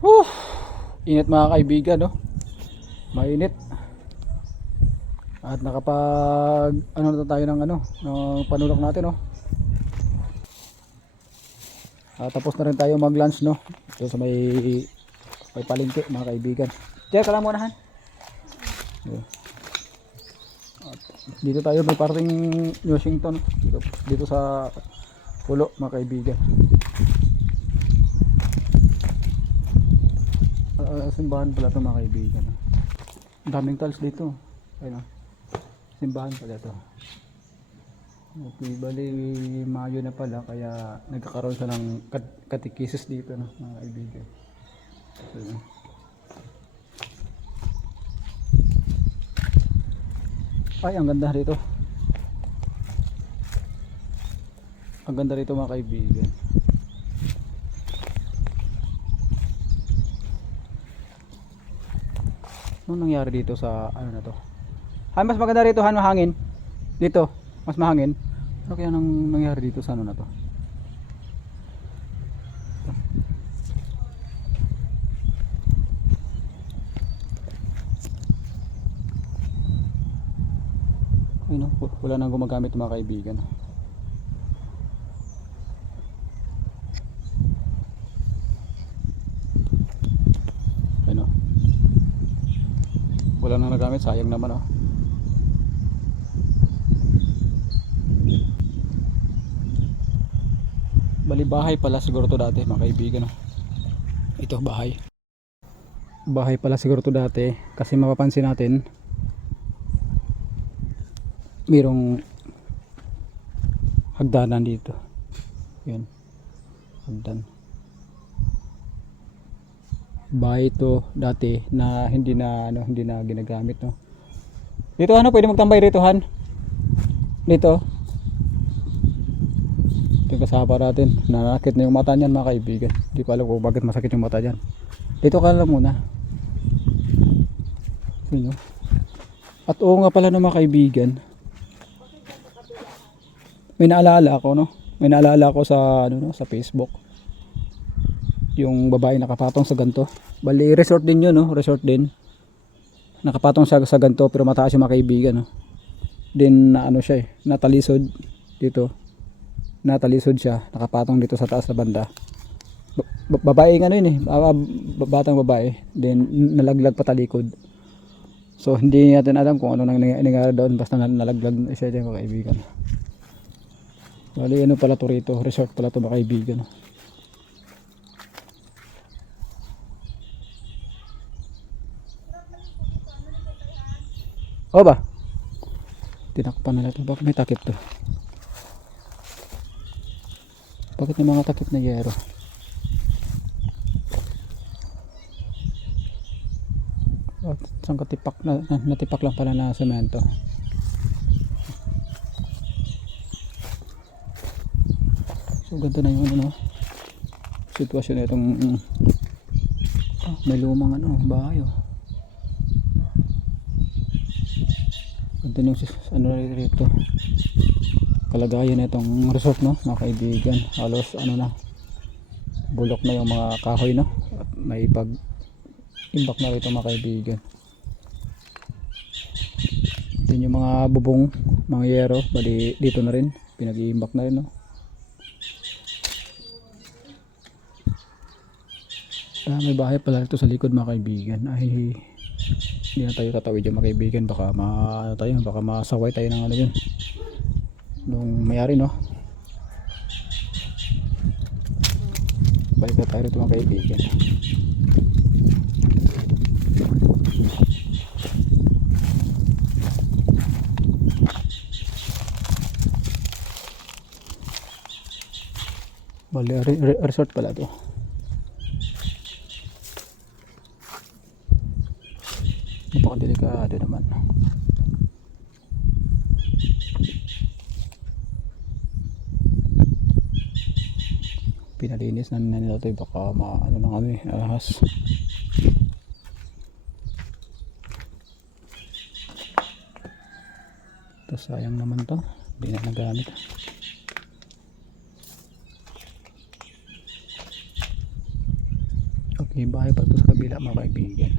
Whew! Init mga kaibigan, no? Mainit. At nakapag ano na tayo ng ng panulok natin, no? Tapos na rin tayo mag-lunch, no? Ito sa may palengke mga kaibigan. Check ka lang muna, han. Dito tayo may parting Washington dito sa pulo mga kaibigan. Simbahan pala ito mga kaibigan. Ang daming tiles dito. Ayun, simbahan pala ito. Okay, bali Mayo na pala kaya nagkakaroon siya ng katekisis dito, no, mga kaibigan. So, ay, ang ganda rito. Ang ganda rito mga kaibigan. Anong nangyari dito sa ano na to? Mas maganda rito, mahangin. Dito, mas mahangin. Ano kaya nang nangyari dito sa ano na to? Ay no, wala nang gumagamit mga kaibigan. Ay no. Wala nang nagamit, sayang naman, oh. Bali bahay pala siguro to dati mga kaibigan, oh. Ito bahay. Bahay pala siguro to dati kasi mapapansin natin mayroong hagdanan dito. Yun. Hagdan. Bahay ito dati na hindi na ginagamit, no. Dito pwede magtambay rito, han. Dito. Ito yung kasama natin. Nanakit na yung mata niyan mga kaibigan. Hindi ko alam kung bakit masakit yung mata niyan. Dito ka lang muna. Sino? At oo nga pala no mga kaibigan. May naalala ako, no? May naalala ako sa sa Facebook. Yung babae nakapatong sa ganto. Bali resort din 'yun, no? Resort din. Nakapatong siya sa ganto pero mataas yung mga kaibigan, no? Then siya natalisod dito. Natalisod siya, nakapatong dito sa taas na banda. Babae batang babae. Then nalaglag patalikod. So hindi natin alam kung ano nang nangyari doon, basta nalaglag siya din mga kaibigan. Bali pala to rito, resort pala to mga kaibigan. O ba? Tinakpan nila to, bakit may takip to? Bakit may mga takip na yero? At isang katipak natipak lang pala na semento. So ganito na yung sitwasyon na itong may lumang bahay, oh. Ganito yung rito kalagayan na itong resort, no, mga kaibigan. Halos na bulok na yung mga kahoy, no, at may imbak na rito mga kaibigan. Din yung mga bubong, mga yero, bali dito na rin pinag-iimbak na rin, no. May bahay pala ito sa likod mga kaibigan. Ay hindi na tayo tatawid yung mga kaibigan, baka baka masaway tayo ng yun nung mayari, no. Balik na tayo rito mga kaibigan. Bali resort pala to. Napakadelikado naman. Pinalinis na nila ito, baka ahas. Ito sayang naman to, hindi na nagamit. Okay, bahay pa to sa kabila mga kaibigan.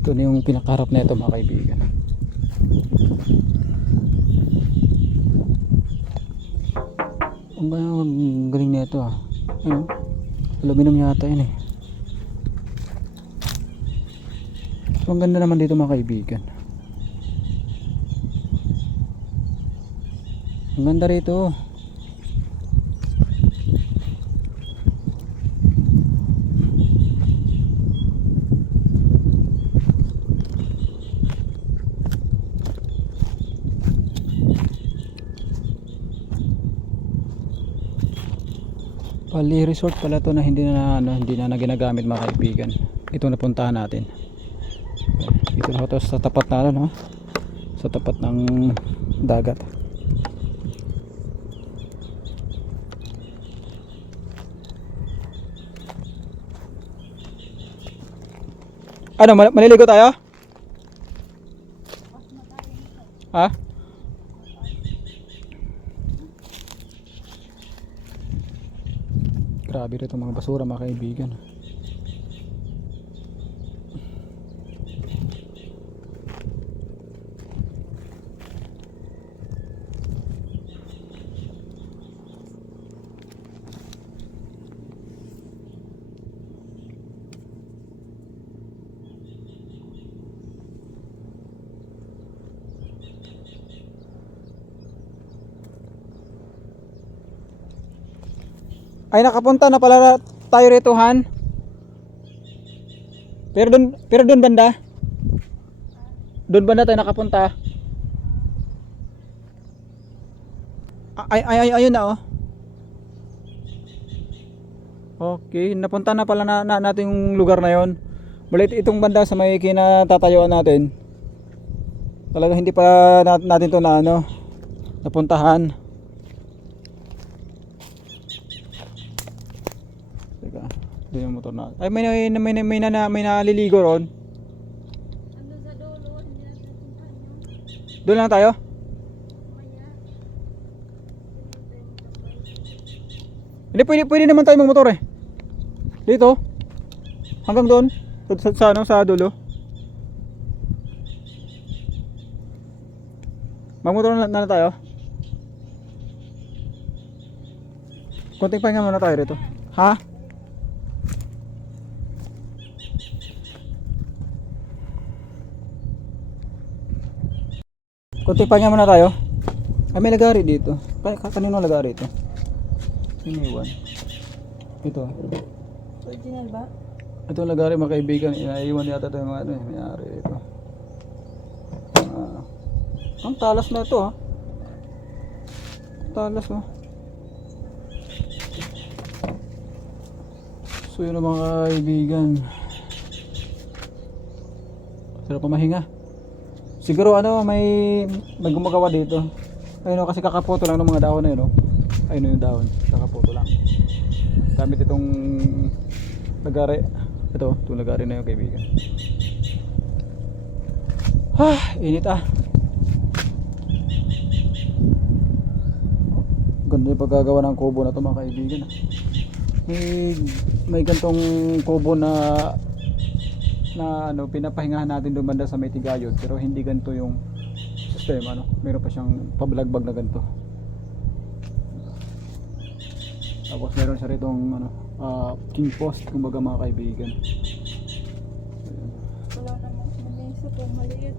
Ito na yung pinakaharap na ito mga kaibigan. Ang galing na ito ah. Ayun, aluminum yata yun eh. So ang ganda naman dito mga kaibigan. Ang ganda rito. Bali resort pala to na hindi na ginagamit mga kaibigan. Ito napuntahan natin. Ito na ito sa tapat na no? Sa tapat ng dagat. Ano, maliligo tayo? Ha? Grabe rito mga basura mga kaibigan. Ay nakapunta na pala tayo rito Han. Pero doon banda. Doon banda tayo nakapunta. Ayun na oh. Okay, napunta na pala natin yung lugar na yon. Balit itong banda sa may kinatatayuan natin. Talaga hindi pa natin to na napuntahan. Teka, doon yung motor na. Ay may naliligo ron. Ano sa dulo, hindi natin puntahan yun. Doon lang tayo. Hindi pwede naman tayo magmotor eh. Dito. Hanggang doon sa dulo. Magmotor na tayo. Konting pahinga muna tayo rito. Ha? Konting pahinga muna tayo. Ay may lagari dito. Kanino lagari ito? Iniwan. Ito. Original ba? Ito lagari mga kaibigan. Inaiwan yata ito yung may-ari ito. Ang talas na ito ha. Talas oh. So yun mga kaibigan. Sarap pamahinga. Siguro may gumagawa dito. Ayun kasi kakapoto lang ng mga dahon na yun oh. Ayun yung dahon. Kakapoto lang. Gamit itong lagari. Ito, itong lagari na yung kaibigan. Init ah. Ganda yung paggagawa ng kubo na ito mga kaibigan. May gantong kubo na pinapahingahan natin doon banda sa may Tigayod, pero hindi ganito yung sistema meron pa siyang pabalagbag na ganito. Tapos meron siya ritong king post kumbaga mga kaibigan. Wala namang mesa po, maliit.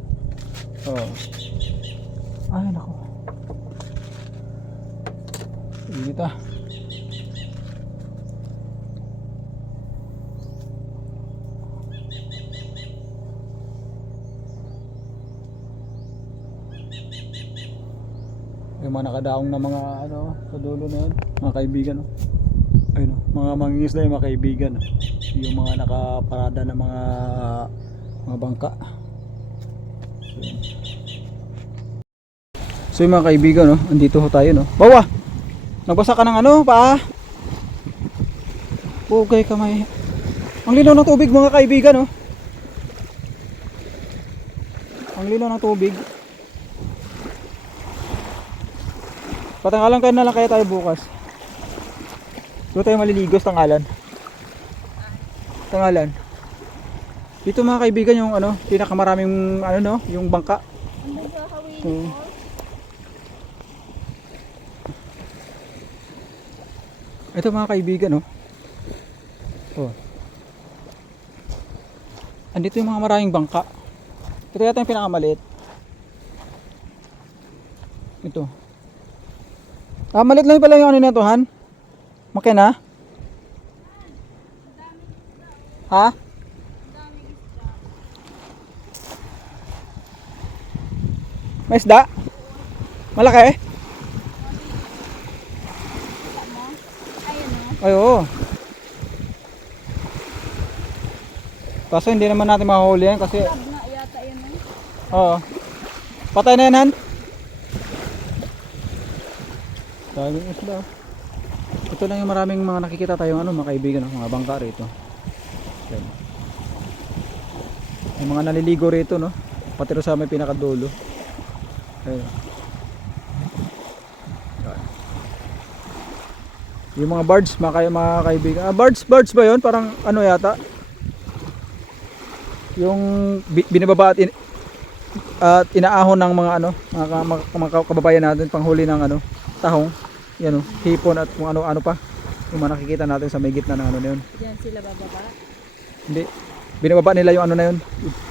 Ay nako. Init ah. Yung mga nakadaong na mga sa dulo na yun, mga kaibigan ayun mga mangingisda yung mga kaibigan yung mga nakaparada na mga bangka. So yung mga kaibigan andito ho tayo Bawa! Nagbasa ka ng pa? Okay kamay. Ang linaw ng tubig mga kaibigan Ang linaw ng tubig. Patangalan kayo na lang kaya tayo bukas. Doon tayo maliligo sa Tangalan. Tangalan. Dito mga kaibigan yung ano, pinakamaraming ano no, yung bangka. Ano sa Hawin Oo. Falls? Ito mga kaibigan no. Oh. Andito yung mga maraming bangka. Ito yata yung pinakamaliit. Ito. Ah, maliit lang pala yung ano nito, Han? Makina? Ha? May isda? Malaki? Kita mo? Ayun o. Ay, oo. Kaso hindi naman natin mahuli yan kasi... Crab na yata yun o. Oo. Patay na yan, Han? Daming isda. Ito lang yung maraming mga nakikita tayong ano, mga kaibigan, mga bangka rito. Yan. May mga naliligo rito, no? Pati rin sa may pinakadulo. Ayun. Yan. Yung mga birds, mga kaibigan. Ah, birds ba yun? Parang ano yata? Yung binababa at inaahon ng mga ano, mga kababayan natin panghuli ng ano, tahong, yan o, hipon at kung ano-ano pa. Yung mga nakikita natin sa may gitna ng ano na yun. Diyan sila bababa. Hindi. Binababa nila yung ano na yun.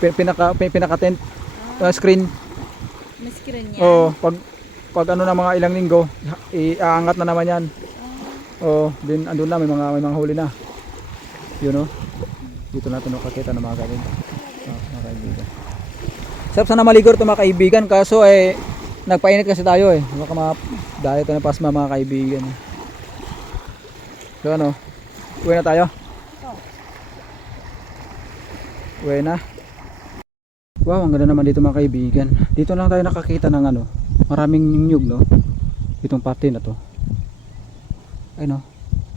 Pinaka tent, screen. May screen yan. Oo, pag ano na mga ilang linggo, iaangat na naman yan. Oo, din andun na may mga huli na. Yun o. Dito natin nakakita ng mga ganun. Mga kaibigan. Sarap sana maligo ito mga kaibigan, kaso nagpainit kasi tayo baka dahil ito na pasma mga kaibigan. So ano, uwi na tayo? Uwi na. Wow, ang ganda naman dito mga kaibigan. Dito lang tayo nakakita ng ano, maraming nyug no. Itong parte na to. Ay no,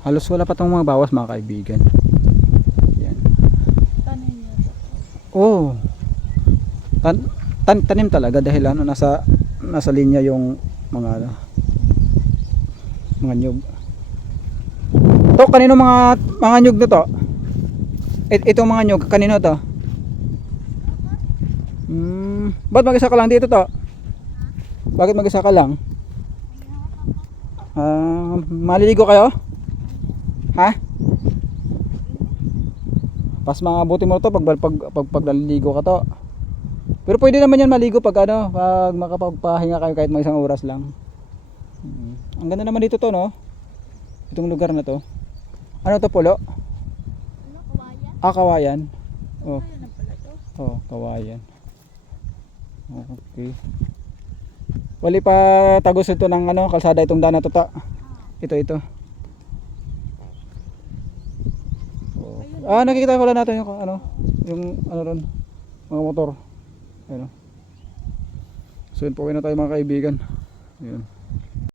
halos wala pa tong mga bawas mga kaibigan. Yan. Tanin niya ito. Oh. Tanim talaga dahil ano nasa linya yung mga nyug. To kanino mga nyug na to? Itong mga nyug kanino to? Ba't mag-isa ka lang dito to? Bakit mag-isa ka lang? Maliligo kayo? Ha? Pas mga buti mo to pag naliligo ka to. Pero pwede naman yan maligo pag makapagpahinga kayo kahit mga isang oras lang. Ang ganda naman dito to no. Itong lugar na to. Ano to, pulo? Ano, kawayan? Ah, kawayan. Oh, Kawayan na pala to. oh, kawayan. Okay. Wali pa tagos ito ng ano, kalsada itong daan na to ta. Ito. Oh. Ah, nakikita ko lang natin yung ano ron, mga motor. Ayun. So yun po na tayo mga kaibigan. Ayun.